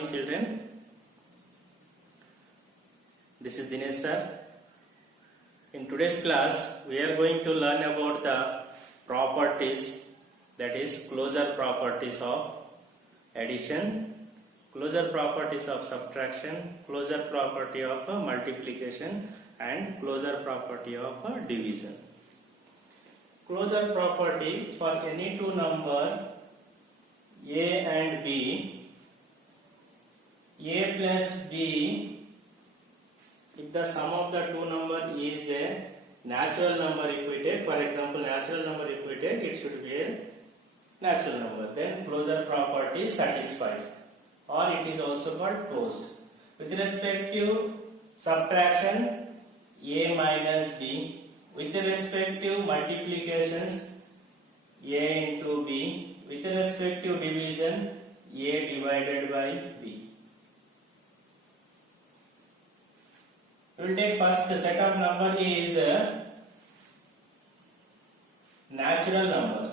morning children. This is Dinesh sir. In today's class we are going to learn about the properties, that is closure properties of addition, closure properties of subtraction, closure property of multiplication and closure property of division. Closure property for any two number A and B, A plus B, if the sum of the two number is a natural number, if we take for example natural number, if we take it should be a natural number, then closure property satisfies, or it is also called closed. With respect to subtraction A minus B, with respect to multiplications A into B, with respect to division A divided by B. We will take first set of number is natural numbers.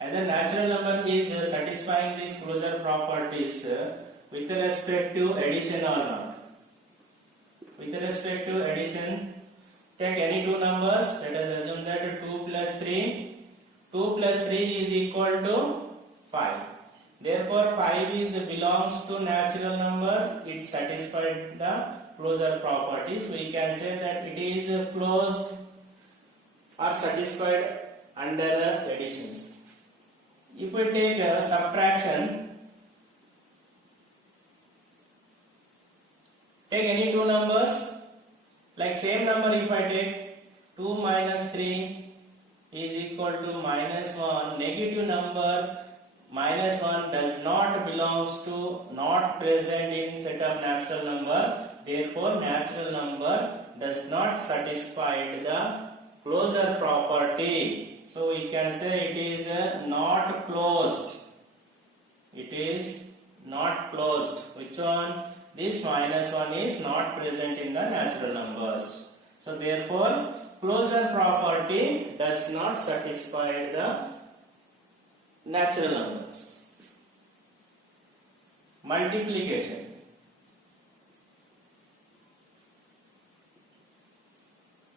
And the natural number is satisfying these closure properties with respect to addition or not. With respect to addition, take any two numbers. Let us assume that 2 plus 3. 2 plus 3 is equal to 5. Therefore, 5 belongs to natural number. It satisfied the closure properties. We can say that it is closed or satisfied under additions. If we take a subtraction, take any two numbers, like same number if I take 2 minus 3 is equal to minus 1, negative number minus 1 does not belongs to, not present in set of natural number, therefore natural number does not satisfy the closure property. So we can say it is not closed. It is not closed. Which one? This minus 1 is not present in the natural numbers. So therefore closure property does not satisfy the natural numbers. Multiplication.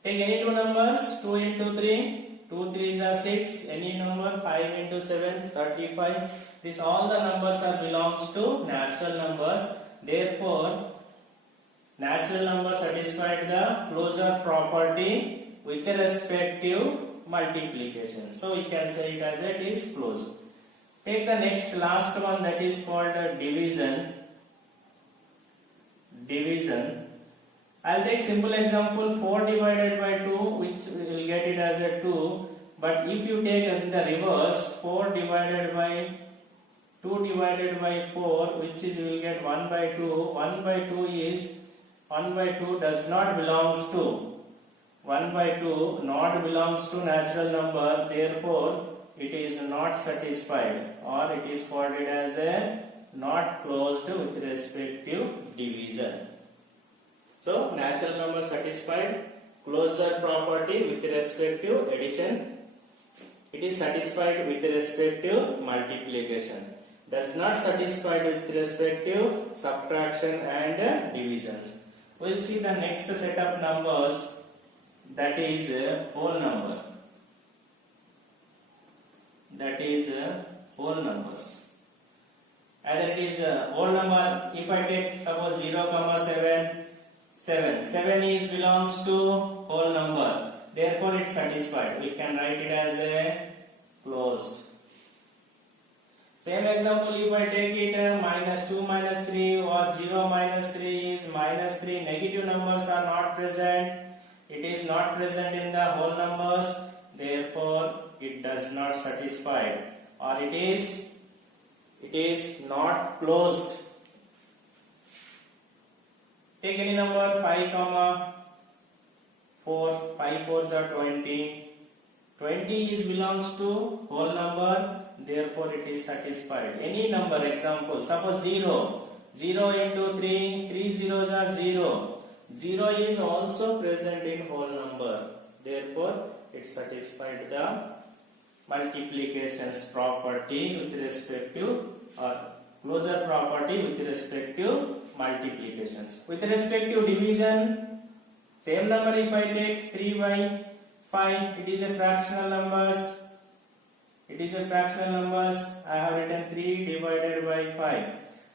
Take any two numbers, 2 into 3, 2 3s are 6, any number, 5 into 7, 35. These all the numbers are belongs to natural numbers. Therefore, natural number satisfied the closure property with respect to multiplication. So we can say it as it is closed. Take the next last one, that is called division. Division. I'll take simple example 4 divided by 2, which we will get it as a 2. But if you take in the reverse 4 divided by 2 divided by 4, which is you will get 1 by 2. 1 by 2 is 1 by 2 does not belongs to 1 by 2 not belongs to natural number, therefore it is not satisfied, or it is called it as a not closed with respect to division. So natural number satisfied closure property with respect to addition. It is satisfied with respect to multiplication. Does not satisfied with respect to subtraction and divisions. We will see the next set of numbers, that is whole number. That is whole numbers. Either it is whole number, if I take suppose 0, 7, 7. 7 is belongs to whole number. Therefore it is satisfied. We can write it as a closed. Same example, if I take it minus 2 minus 3 or 0 minus 3 is minus 3. Negative numbers are not present. It is not present in the whole numbers. Therefore it does not satisfy, or it is not closed. Take any number 5, 4. 5 4s are 20. 20 is belongs to whole number, therefore it is satisfied. Any number, example, suppose 0. 0 into 3, 3 zeros are 0. 0 is also present in whole number, therefore it satisfied the multiplications property with respect to or closure property with respect to multiplications. With respect to division, same number if I take 3 by 5, it is a fractional numbers. It is a fractional numbers. I have written 3 divided by 5.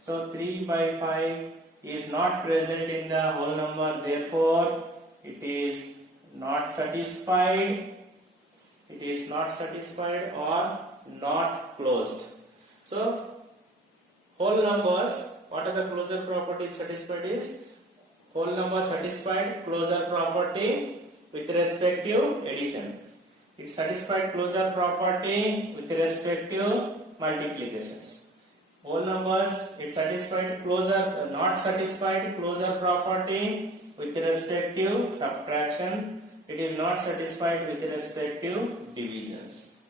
So 3 by 5 is not present in the whole number. Therefore, it is not satisfied. It is not satisfied or not closed. So, whole numbers, what are the closure properties satisfied is? Whole number satisfied closure property with respect to addition. It satisfied closure property with respect to multiplications. Whole numbers, it satisfied closure, not satisfied closure property with respect to subtraction. It is not satisfied with respect to divisions.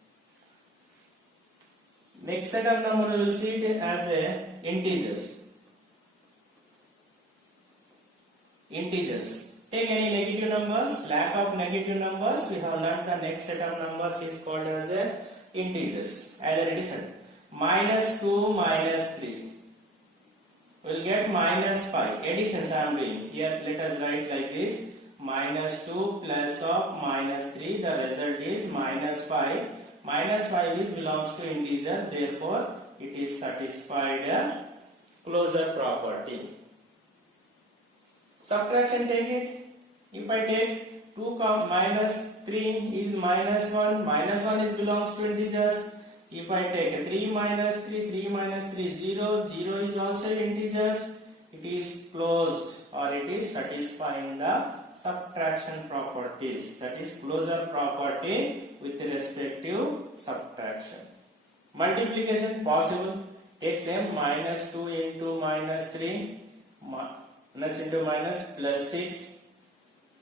Next set of number we will see it as a integers. Integers. Take any negative numbers, lack of negative numbers, we have learned the next set of numbers is called as a integers. Either it is minus 2 minus 3. We will get minus 5. Additions I am doing. Here let us write like this. Minus 2 plus of minus 3. The result is minus 5. Minus 5 is belongs to integer. Therefore, it is satisfied a closure property. Subtraction, take it. If I take 2 minus 3 is minus 1. Minus 1 is belongs to integers. If I take 3 minus 3, 3 minus 3, 0. 0 is also integers. It is closed or it is satisfying the subtraction properties. That is closure property with respect to subtraction. Multiplication possible. Take same minus 2 into minus 3. Minus into minus plus 6.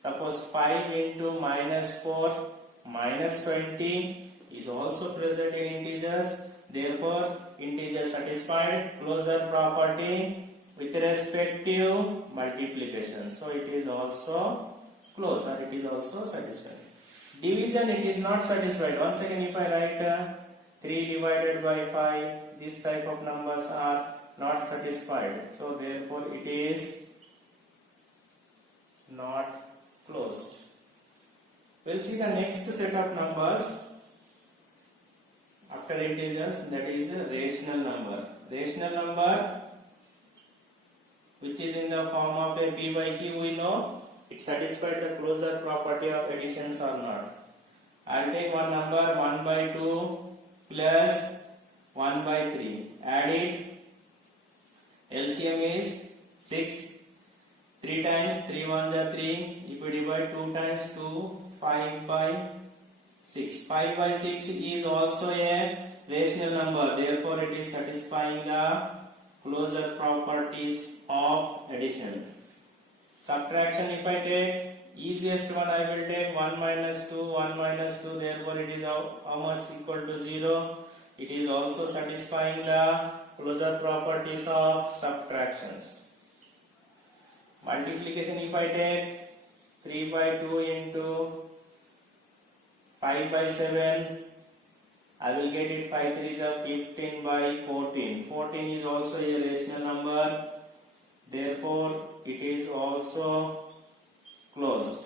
Suppose 5 into minus 4 minus 20 is also present in integers. Therefore, integer satisfied closure property with respect to multiplication. So, it is also closed or it is also satisfied. Division, it is not satisfied. Once again, if I write 3 divided by 5, this type of numbers are not satisfied. So, therefore, it is not closed. We will see the next set of numbers after integers, that is a rational number. Rational number which is in the form of a p by q, we know it satisfies the closure property of additions or not. I will take one number 1 by 2 plus 1 by 3. Add it. LCM is 6. 3 times 3 ones are 3. If we divide 2 times 2, 5 by 6. 5 by 6 is also a rational number. Therefore, it is satisfying the closure properties of addition. Subtraction, if I take easiest one, I will take 1 minus 2, 1 minus 2. Therefore, it is how much equal to 0. It is also satisfying the closure properties of subtractions. Multiplication, if I take 3 by 2 into 5 by 7, I will get it 5 3s are 15 by 14. 14 is also a rational number. Therefore, it is also closed.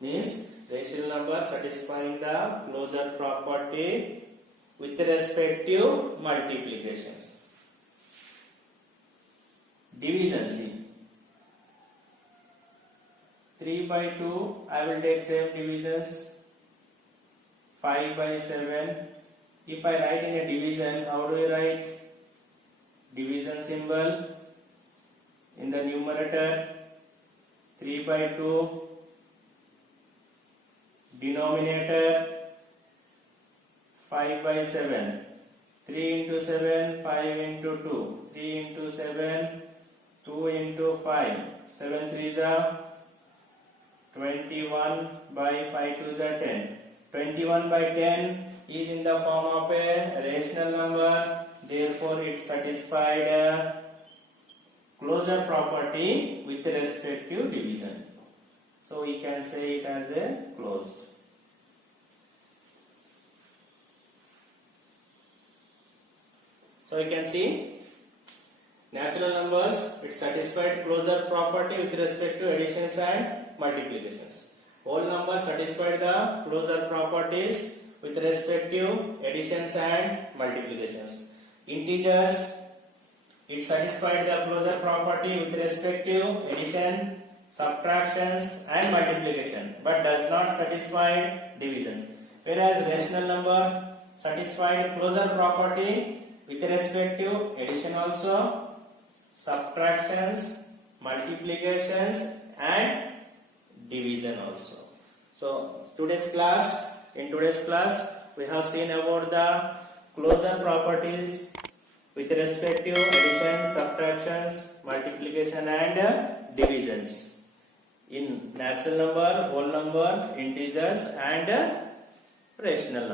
Means rational number satisfying the closure property with respect to multiplications. Division, see. 3 by 2, I will take same divisions. 5 by 7. If I write in a division, how do you write? Division symbol in the numerator. 3 by 2. Denominator 5 by 7. 3 into 7, 5 into 2. 3 into 7, 2 into 5. 7 3s are 21 by 5 2s are 10. 21 by 10 is in the form of a rational number. Therefore, it satisfied a closure property with respect to division. So, we can say it as a closed. So you can see natural numbers, it satisfied closure property with respect to additions and multiplications. Whole number satisfied the closure properties with respect to additions and multiplications. Integers, it satisfied the closure property with respect to addition, subtractions and multiplication, but does not satisfy division. Whereas rational number satisfied closure property with respect to addition also, subtractions, multiplications and division also. So in today's class we have seen about the closure properties with respect to addition, subtractions, multiplication and divisions in natural number, whole number, integers and rational number.